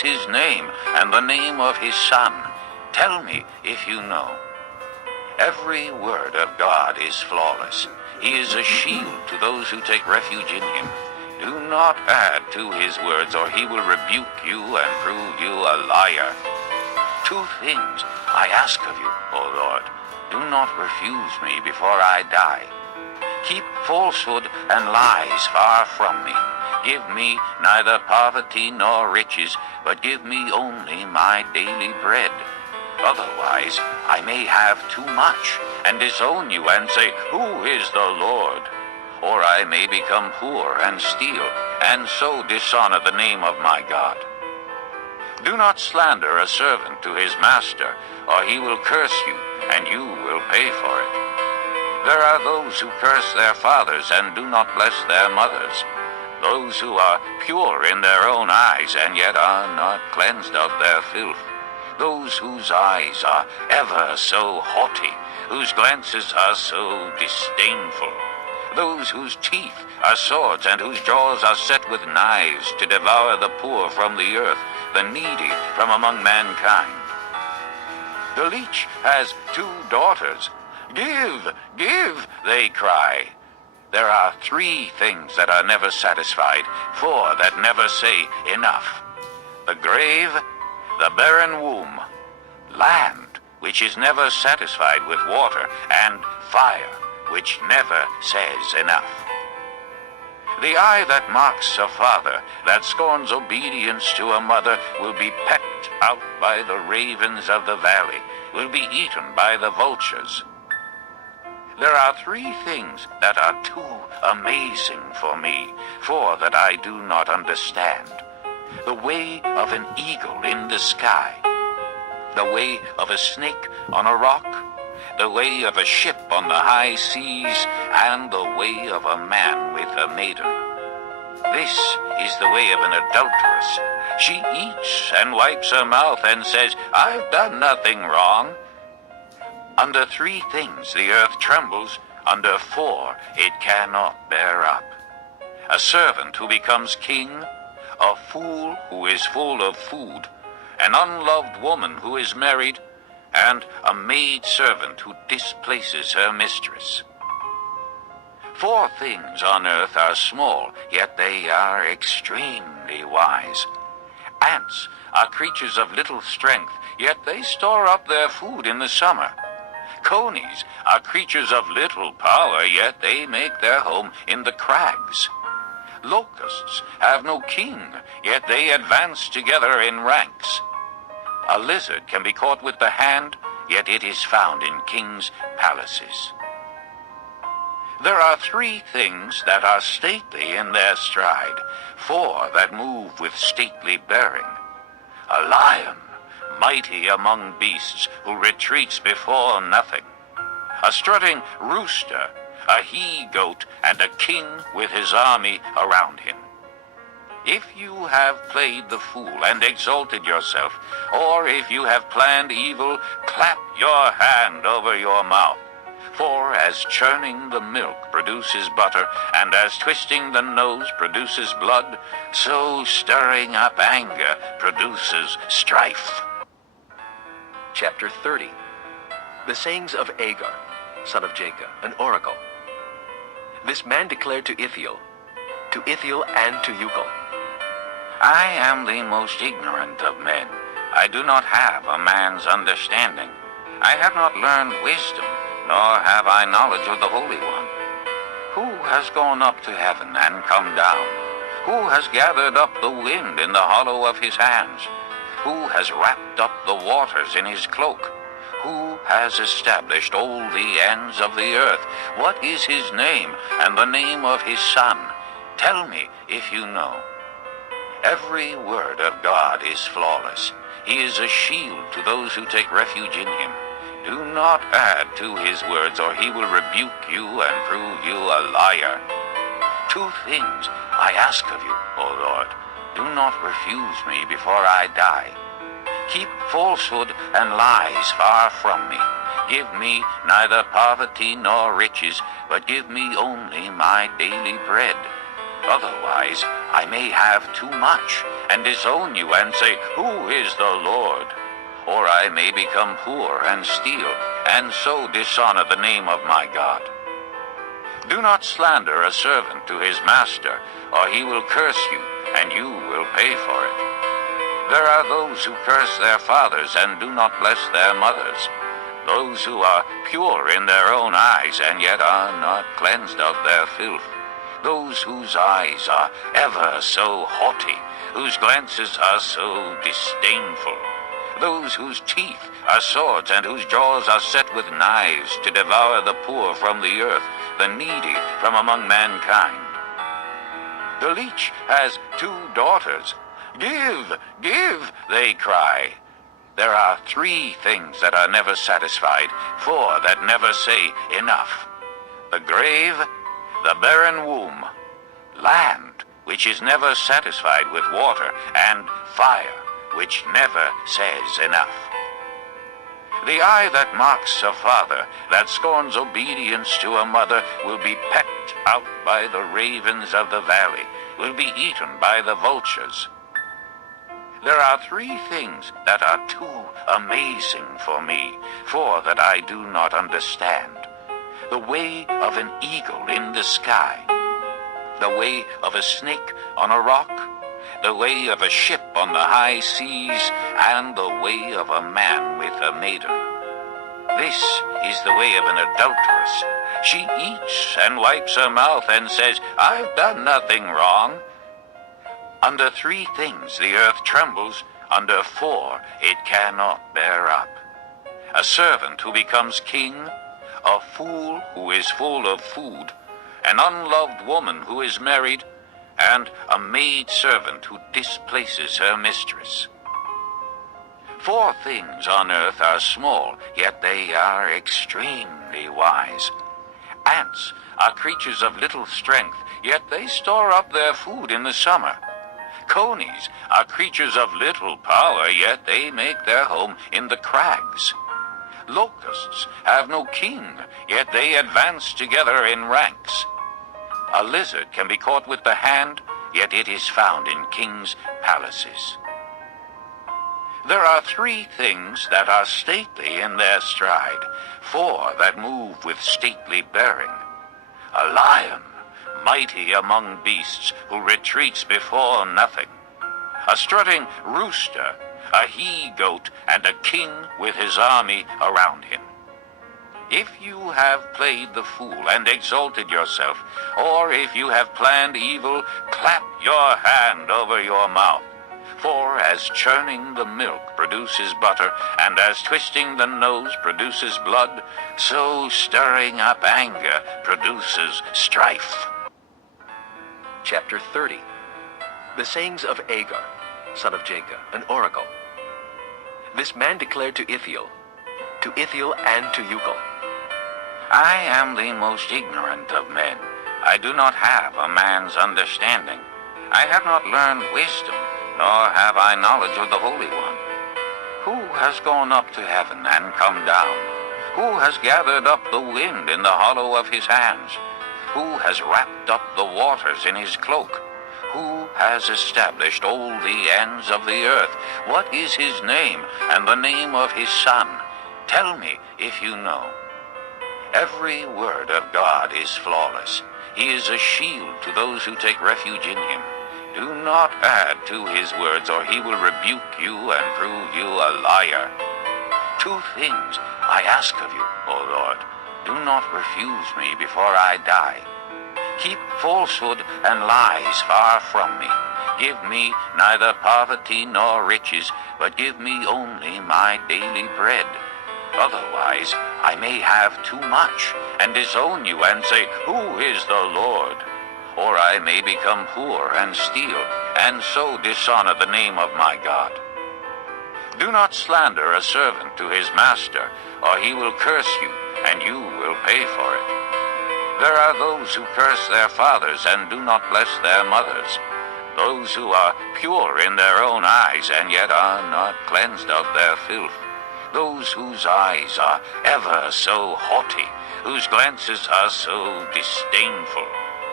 his name and the name of his Son? Tell me if you know. Every word of God is flawless. He is a shield to those who take refuge in him. Do not add to his words, or he will rebuke you and prove you a liar. Two things I ask of you, O Lord. Do not refuse me before I die. Keep falsehood and lies far from me. Give me neither poverty nor riches, but give me only my daily bread. Otherwise I may have too much and disown you and say, Who is the Lord? Or I may become poor and steal, and so dishonor the name of my God. Do not slander a servant to his master, or he will curse you, and you will pay for it. There are those who curse their fathers and do not bless their mothers, those who are pure in their own eyes and yet are not cleansed of their filth, those whose eyes are ever so haughty, whose glances are so disdainful, those whose teeth are swords and whose jaws are set with knives to devour the poor from the earth, the needy from among mankind. The leech has 2 daughters. Give, give, they cry. There are 3 things that are never satisfied, 4 that never say enough. The grave, the barren womb, land, which is never satisfied with water, and fire, which never says enough. The eye that mocks a father, that scorns obedience to a mother, will be pecked out by the ravens of the valley, will be eaten by the vultures. There are 3 things that are too amazing for me, 4 that I do not understand. The way of an eagle in the sky, the way of a snake on a rock, the way of a ship on the high seas, and the way of a man with a maiden. This is the way of an adulteress. She eats and wipes her mouth and says, I've done nothing wrong. Under 3 things the earth trembles, under 4 it cannot bear up. A servant who becomes king, a fool who is full of food, an unloved woman who is married, and a maid servant who displaces her mistress. 4 things on earth are small, yet they are extremely wise. Ants are creatures of little strength, yet they store up their food in the summer. Conies are creatures of little power, yet they make their home in the crags. Locusts have no king, yet they advance together in ranks. A lizard can be caught with the hand, yet it is found in kings' palaces. There are 3 things that are stately in their stride, 4 that move with stately bearing. A lion, mighty among beasts, who retreats before nothing. A strutting rooster, a he-goat, and a king with his army around him. If you have played the fool and exalted yourself, or if you have planned evil, clap your hand over your mouth. For as churning the milk produces butter, and as twisting the nose produces blood, so stirring up anger produces strife. Chapter 30. The sayings of Agar, son of Jacob, an oracle. This man declared to Ithiel and to Ucal, I am the most ignorant of men. I do not have a man's understanding. I have not learned wisdom, nor have I knowledge of the Holy One. Who has gone up to heaven and come down? Who has gathered up the wind in the hollow of his hands? Who has wrapped up the waters in his cloak? Who has established all the ends of the earth? What is his name and the name of his Son? Tell me if you know. Every word of God is flawless. He is a shield to those who take refuge in him. Do not add to his words, or he will rebuke you and prove you a liar. 2 things I ask of you, O Lord. Do not refuse me before I die. Keep falsehood and lies far from me. Give me neither poverty nor riches, but give me only my daily bread. Otherwise I may have too much and disown you and say, Who is the Lord? Or I may become poor and steal, and so dishonor the name of my God. Do not slander a servant to his master, or he will curse you, and you will pay for it. There are those who curse their fathers and do not bless their mothers, those who are pure in their own eyes and yet are not cleansed of their filth, those whose eyes are ever so haughty, whose glances are so disdainful, those whose teeth are swords and whose jaws are set with knives to devour the poor from the earth, the needy from among mankind. The leech has 2 daughters. Give, give, they cry. There are 3 things that are never satisfied, 4 that never say enough. The grave, the barren womb, land, which is never satisfied with water, and fire, which never says enough. The eye that mocks a father, that scorns obedience to a mother, will be pecked out by the ravens of the valley, will be eaten by the vultures. There are 3 things that are too amazing for me, 4 that I do not understand. The way of an eagle in the sky, the way of a snake on a rock, the way of a ship on the high seas, and the way of a man with a maiden. This is the way of an adulteress. She eats and wipes her mouth and says, I've done nothing wrong. Under 3 things the earth trembles, under 4 it cannot bear up. A servant who becomes king, a fool who is full of food, an unloved woman who is married, and a maid-servant who displaces her mistress. 4 things on earth are small, yet they are extremely wise. Ants are creatures of little strength, yet they store up their food in the summer. Conies are creatures of little power, yet they make their home in the crags. Locusts have no king, yet they advance together in ranks. A lizard can be caught with the hand, yet it is found in kings' palaces. There are 3 things that are stately in their stride, 4 that move with stately bearing. A lion, mighty among beasts, who retreats before nothing. A strutting rooster, a he-goat, and a king with his army around him. If you have played the fool and exalted yourself, or if you have planned evil, clap your hand over your mouth. For as churning the milk produces butter, and as twisting the nose produces blood, so stirring up anger produces strife. Chapter 30. The sayings of Agar, son of Jacob, an oracle. This man declared to Ithiel and to Ucal, I am the most ignorant of men. I do not have a man's understanding. I have not learned wisdom, nor have I knowledge of the Holy One. Who has gone up to heaven and come down? Who has gathered up the wind in the hollow of his hands? Who has wrapped up the waters in his cloak? Who has established all the ends of the earth? What is his name and the name of his son? Tell me if you know. Every word of God is flawless. He is a shield to those who take refuge in him. Do not add to his words, or he will rebuke you and prove you a liar. 2 things I ask of you, O Lord. Do not refuse me before I die. Keep falsehood and lies far from me. Give me neither poverty nor riches, but give me only my daily bread. Otherwise, I may have too much and disown you and say, Who is the Lord? Or I may become poor and steal, and so dishonor the name of my God. Do not slander a servant to his master, or he will curse you, and you will pay for it. There are those who curse their fathers and do not bless their mothers, those who are pure in their own eyes and yet are not cleansed of their filth, those whose eyes are ever so haughty, whose glances are so disdainful,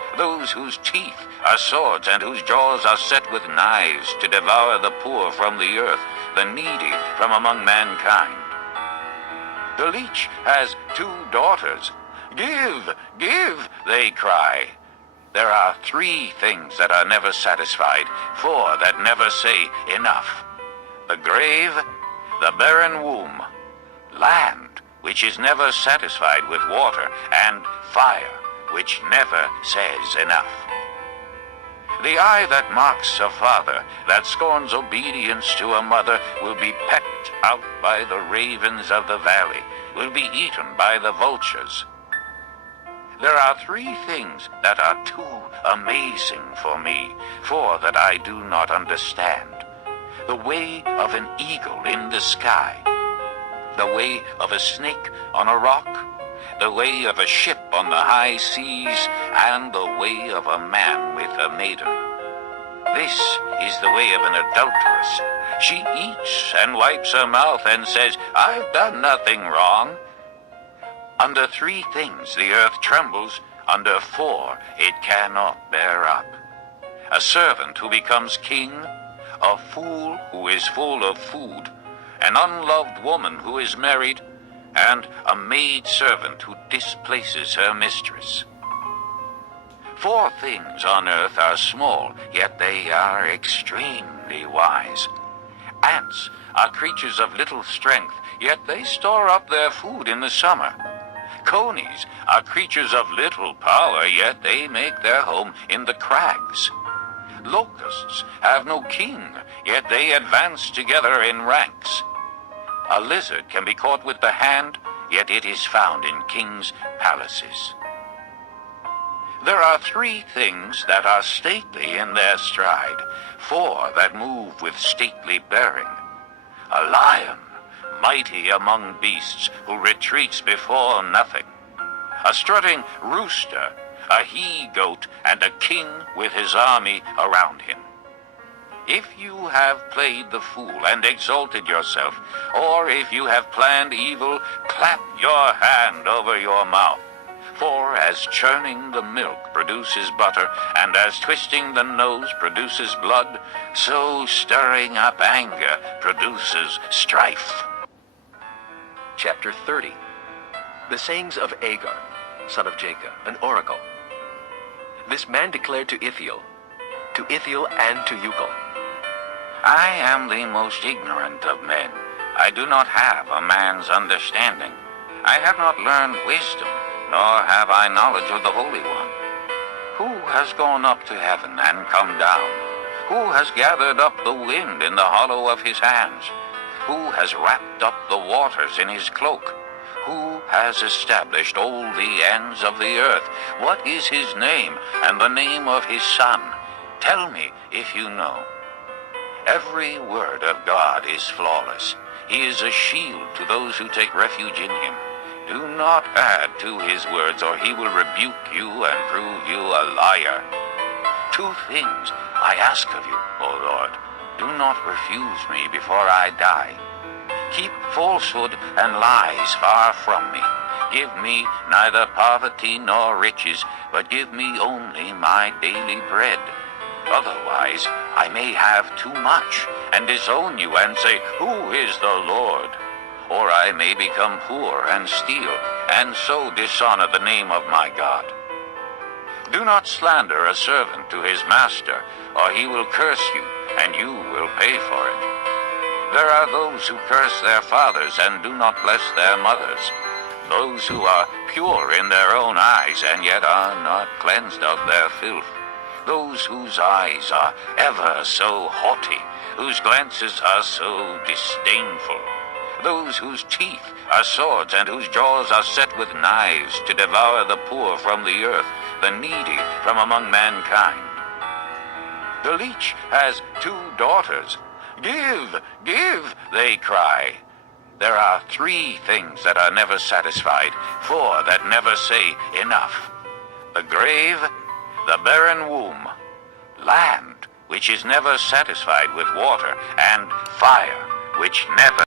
those whose teeth are swords and whose jaws are set with knives to devour the poor from the earth, the needy from among mankind. The leech has 2 daughters. Give, give, they cry. There are 3 things that are never satisfied, 4 that never say enough. The grave, the barren womb, land, which is never satisfied with water, and fire, which never says enough. The eye that mocks a father, that scorns obedience to a mother, will be pecked out by the ravens of the valley, will be eaten by the vultures. There are 3 things that are too amazing for me, 4 that I do not understand. The way of an eagle in the sky, the way of a snake on a rock, the way of a ship on the high seas, and the way of a man with a maiden. This is the way of an adulteress. She eats and wipes her mouth and says, "I've done nothing wrong." Under 3 things the earth trembles, under 4 it cannot bear up. A servant who becomes king, a fool who is full of food, an unloved woman who is married, and a maid-servant who displaces her mistress. 4 things on earth are small, yet they are extremely wise. Ants are creatures of little strength, yet they store up their food in the summer. Conies are creatures of little power, yet they make their home in the crags. Locusts have no king, yet they advance together in ranks. A lizard can be caught with the hand, yet it is found in kings' palaces. There are 3 things that are stately in their stride, 4 that move with stately bearing. A lion, mighty among beasts, who retreats before nothing. A strutting rooster, a he-goat, and a king with his army around him. If you have played the fool and exalted yourself, or if you have planned evil, clap your hand over your mouth. For as churning the milk produces butter, and as twisting the nose produces blood, so stirring up anger produces strife. Chapter 30. The sayings of Agar, son of Jacob, an oracle. This man declared to Ithiel and to Ucal, I am the most ignorant of men. I do not have a man's understanding. I have not learned wisdom, nor have I knowledge of the Holy One. Who has gone up to heaven and come down? Who has gathered up the wind in the hollow of his hands? Who has wrapped up the waters in his cloak? Who has established all the ends of the earth? What is his name and the name of his son? Tell me if you know. Every word of God is flawless. He is a shield to those who take refuge in him. Do not add to his words, or he will rebuke you and prove you a liar. 2 things I ask of you, O Lord. Do not refuse me before I die. Keep falsehood and lies far from me. Give me neither poverty nor riches, but give me only my daily bread. Otherwise, I may have too much and disown you and say, "Who is the Lord?" Or I may become poor and steal, and so dishonor the name of my God. Do not slander a servant to his master, or he will curse you, and you will pay for it. There are those who curse their fathers and do not bless their mothers, those who are pure in their own eyes and yet are not cleansed of their filth, those whose eyes are ever so haughty, whose glances are so disdainful, those whose teeth are swords and whose jaws are set with knives to devour the poor from the earth, the needy from among mankind. The leech has 2 daughters. Give, give, they cry. There are 3 things that are never satisfied, 4 that never say enough. The grave, the barren womb, land, which is never satisfied with water, and fire, which never